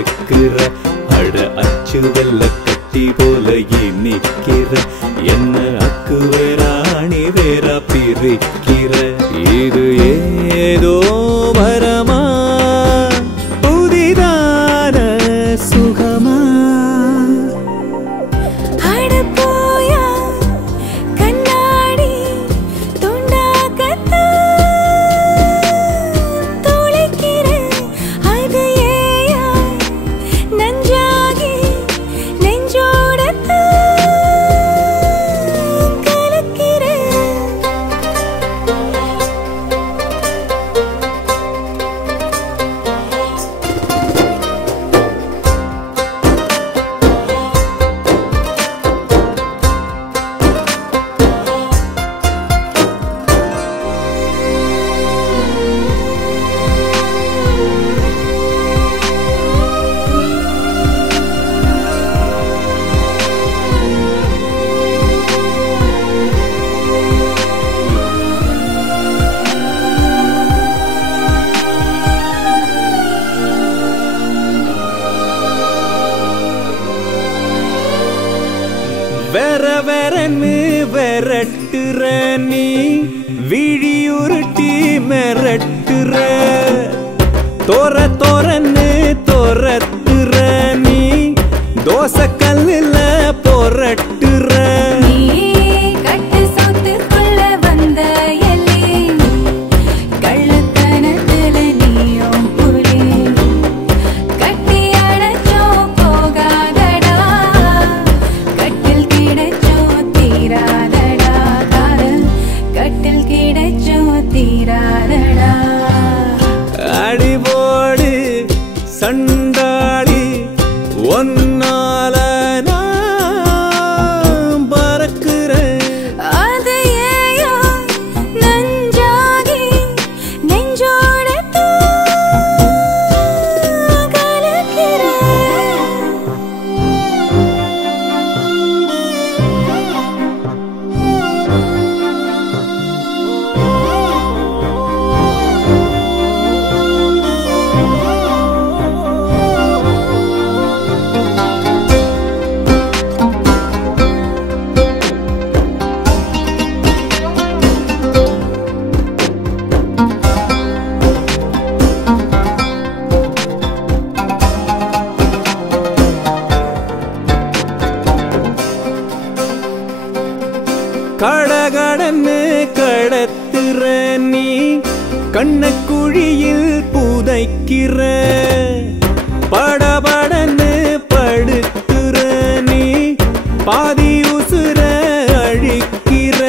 மயக்குற அட அச்சு வெல்ல கட்டி போல இனிக்கிற என்ன அக்கு வேறாணி வேறா பிரிக்கிற இது ஏதோ வரமா புதிதான சுகமா வேற வேறன்னு விரட்டுற நீ விழியுருட்டி மிரட்டுற தோர தோரன்னு தோரத்துற நீ தோசை கல்லுல பொரட்டுற அடிபோடு சண்டாளி ஒன்னால நான் பறக்கிறேன் அது ஏயோ நஞ்சாகி நெஞ்சோட கடகடன்னு கடத்துற நீ கண்ணக்குழியில் புதைக்கிற படபடன்னு படுத்துற நீ பாதி உசுர அழிக்கிற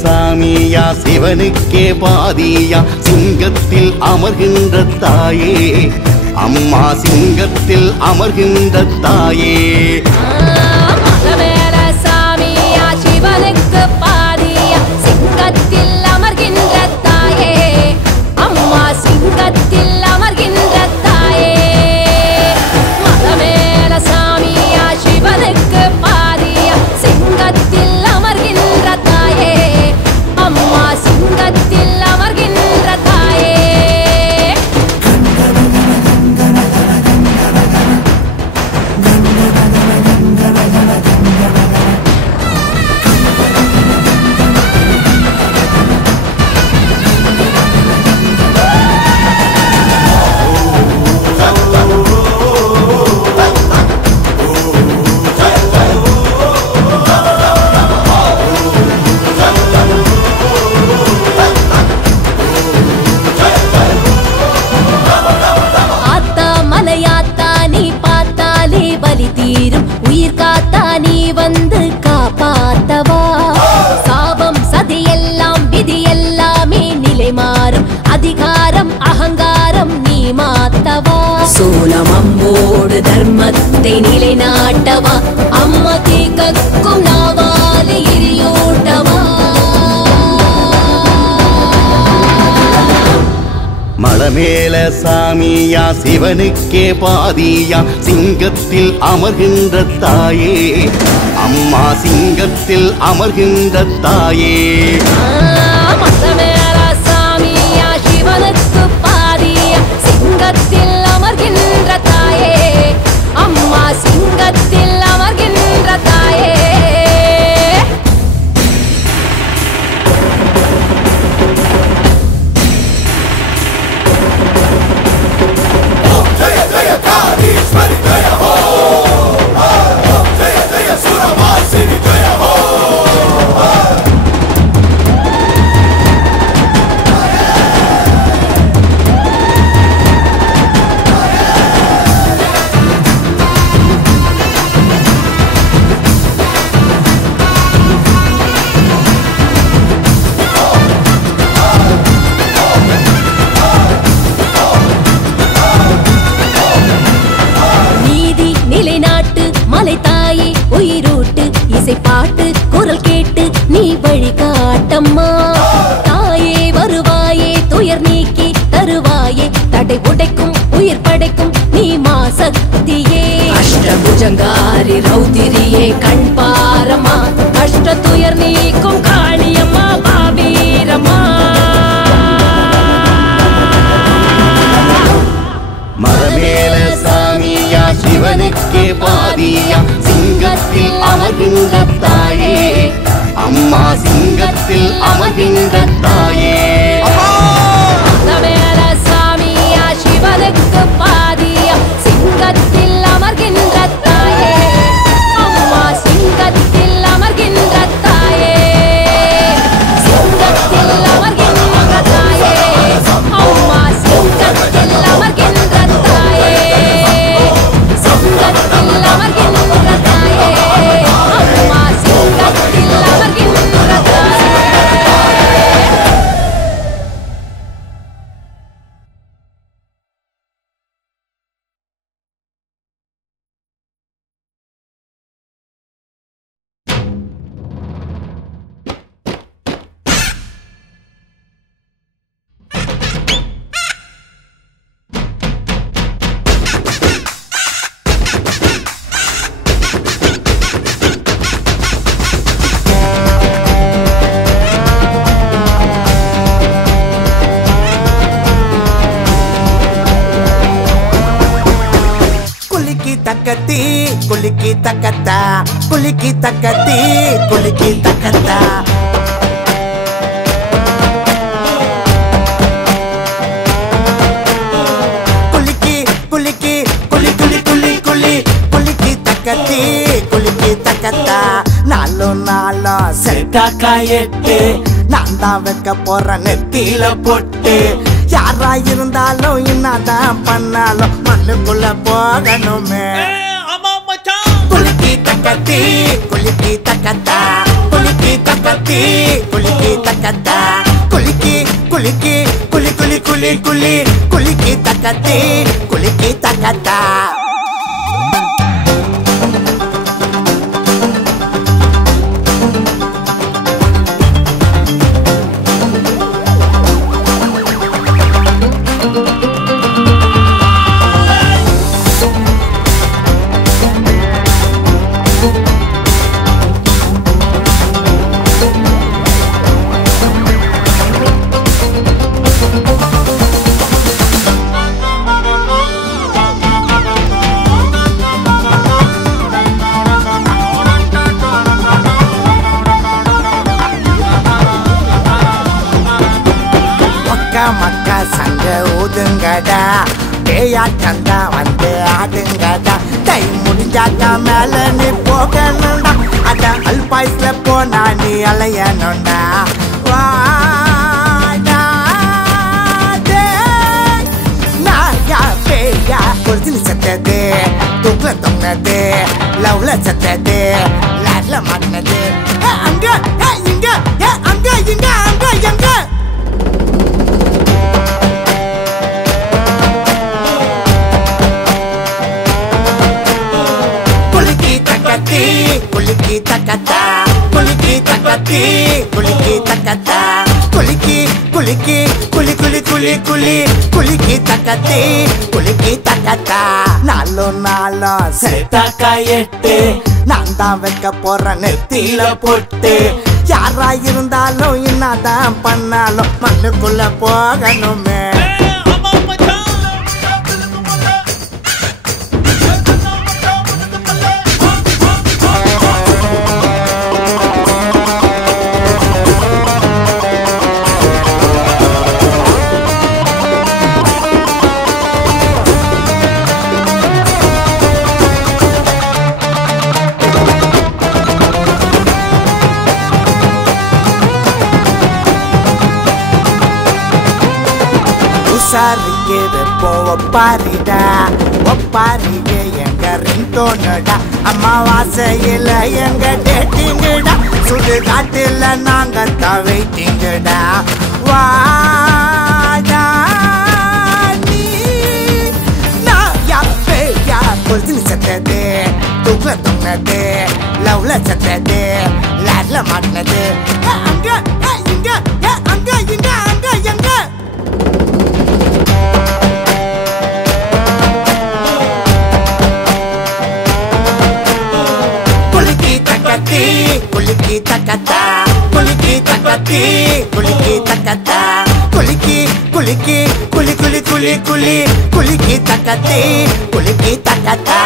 சாமியா சிவனுக்கே பாதியா சிங்கத்தில் அமர்கின்ற தாயே அம்மா சிங்கத்தில் அமர்கின்ற தாயே மலமேல சாமியா சிவனுக்கு பாதியா சிங்கத்தில் அமர்கின்ற தாயே அம்மா சிங்கத்தில் அமர்கின்ற தாயே மலமேல சாமியா சிவனுக்கு பாதியா சிங்கத்தில் அமர்கின்ற தாயே அம்மா சிங்கத்தில் அமர்கின்ற தாயே உயிர் காத்தா நீ வந்து காப்பாத்தவா சாபம் சதியெல்லாம் விதி எல்லாமே நிலை மாறும் அதிகாரம் அகங்காரம் நீ மாத்தவா சோலம் அம்போடு தர்மத்தை நிலைநாட்டவா அம்மா தீக்கும் நாவாலி எரியூட்டவா மலமேல சாமியா சிவனுக்கே பாதியா சிங்கத்தில் அமர்கின்ற தாயே அம்மா சிங்கத்தில் அமர்கின்ற தாயே மலமேல சாமியா சிவனுக்கு பாதியா சிங்கத்தில் அமர்கின்ற தாயே அம்மா சிங்கத்தில் அமர்கின்ற தாயே பாட்டு குரல் கேட்டு நீ வழி காட்டம்மா தாயே வருவாயே துயர் நீக்கி தருவாயே தடை உடைக்கும் உயிர் படைக்கும் நீ மா சக்தியே அஷ்டபுஜங்காரி ரௌதிரியே கண் பாரம்மா அஷ்ட துயர் நீக்கும் காளியம்மா பாவீரம்மா மலமேல சாமியா சிவனுக்கே பாதியா சிங்கத்தில் அமர்கின்ற தாயே அம்மா சிங்கத்தில் அமர்கின்ற தாயே மலமேல சாமியா சிவனுக்கு பாதியா சிங்கத்தில் அமர்கின்ற தாயே அம்மா சிங்கத்தில் அமர்கின்ற தாயே சிங்கத்தில் அமர்கின்ற தாயே அம்மா சிங்கத்தில் அமர்கின்ற தாயே சிங்கத்தில் அமர்கின்ற தாயே அம்மா சிங்கத்தில் அமர்கின்ற தாயே takati kuliki takata kuliki takati kuliki takata kuliki kuliki kuli kuli kuli kuli kuliki takati kuliki takata nalo nalo serka kayette nanda vekka pora nettila potte யாரா இருந்தாலும் என்னதான் பண்ணாலும் மண்ணுக்குள்ள போகணுமே குலுக்கி தக்கத்தி குலுக்கி தக்கத்தா குலுக்கி தக்கத்தி குலுக்கி தக்கத்தா குலுக்கி குலுக்கி குலி குலி குலி குலி குலுக்கி தக்கத்தி குலுக்கி தக்கத்தா மக்கா சங்க ஊதுங்கடா பேயாட்டந்தா வந்து ஆடுங்கடா தை முடிஞ்சாக்கா மேல நீ போகணும்டா அட அல்பாய்ஸ்ல போனா நீ அலையணும்டா வாடா நாயா பேயா ஒரிஜினல் சத்தது தூக்குல தொங்கினது லவ்ல சத்தது லாட்ல மாட்டினது அங்க இங்க அங்க இங்க அங்க எங்க குலுக்கி தக்கத்தா குலுக்கி தக்கத்தி குலுக்கி தக்கத்தா குலுக்கி குலுக்கி குலி குலி குலி குலி குலுக்கி தக்கத்தி குலுக்கி தக்கத்தா நாலும் நாளும் செத்தாக்கா எட்டு நான் தான் வைக்க போற நெத்தியில போட்டு யாரா இருந்தாலும் என்னதான் பண்ணாலும் மண்ணுக்குள்ள போகணுமே ஒப்பாரிக்கு வெப்போ ஒப்பாரிடா ஒப்பாரிக்கு எங்க ரிங்டோனுடா அம்மாவாசையில எங்க டேட்டிங்குடா சுடுகாட்டில் நாங்க தான் வெயிட்டிங்குடா வாடா நீ நாயா பேயா ஒரிஜினல் சத்தது தூக்குல தொங்கினது லவ்ல சத்தது லாட்ல மாட்டினது அங்க இங்க அங்க இங்க அங்க எங்க குலுக்கி தக்கத்தா குலுக்கி தக்கத்தி குலுக்கி தக்கத்தா குலுக்கி குலுக்கி குலி குலி குலி குலி குலுக்கி தக்கத்தி குலுக்கி தக்கத்தா